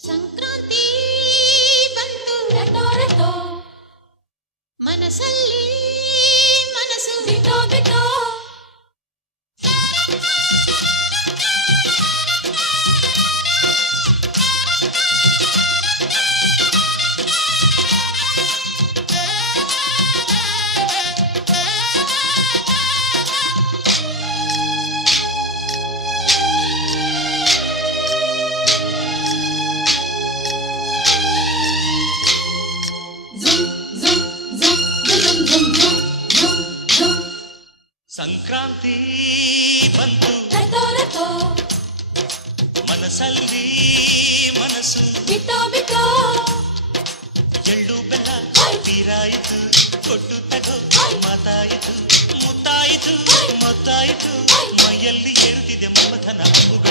ಸಂಕ್ರಾಂತಿ ಬಂತು ರೆಟೋ ರೆಟೋ ಮನಸ್ಸಲ್ಲಿ ಮನಸ್ಸು ಬಿಟೋ ಬಿಟೋ ಸಂಕ್ರಾಂತಿ ಬಂತು. ಮನಸಲ್ಲಿ ಮನಸ್ಸು. ಎಳ್ಳು ಬೆಲ್ಲ ತೀರಾಯಿತು. ಕೊಟ್ಟು ತಗೋ ಮಾತಾಯಿತು ಮುತ್ತಾಯಿತು ಮತ್ತಾಯಿತು. ಮೈಯಲ್ಲಿ ಏರುತ್ತಿದೆ ಮಮಥನ ಹಬ್ಬುಗಳು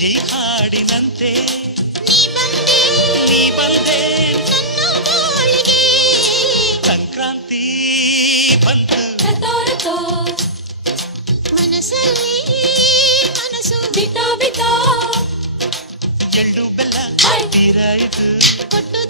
ಸುದ್ದಿ ಹಾಡಿನಂತೆ. ನೀ ಬಂದೆ. ಸಂಕ್ರಾಂತಿ ಬಂತು. ಮನಸ್ಸಲ್ಲಿ ಮನಸ್ಸು ಬಿಟ್ಟೋ ಬಿಟ್ಟೋ. ಎಳ್ಳು ಬೆಲ್ಲ ಹಾಡಿರಾಯಿತು ಕೊಟ್ಟು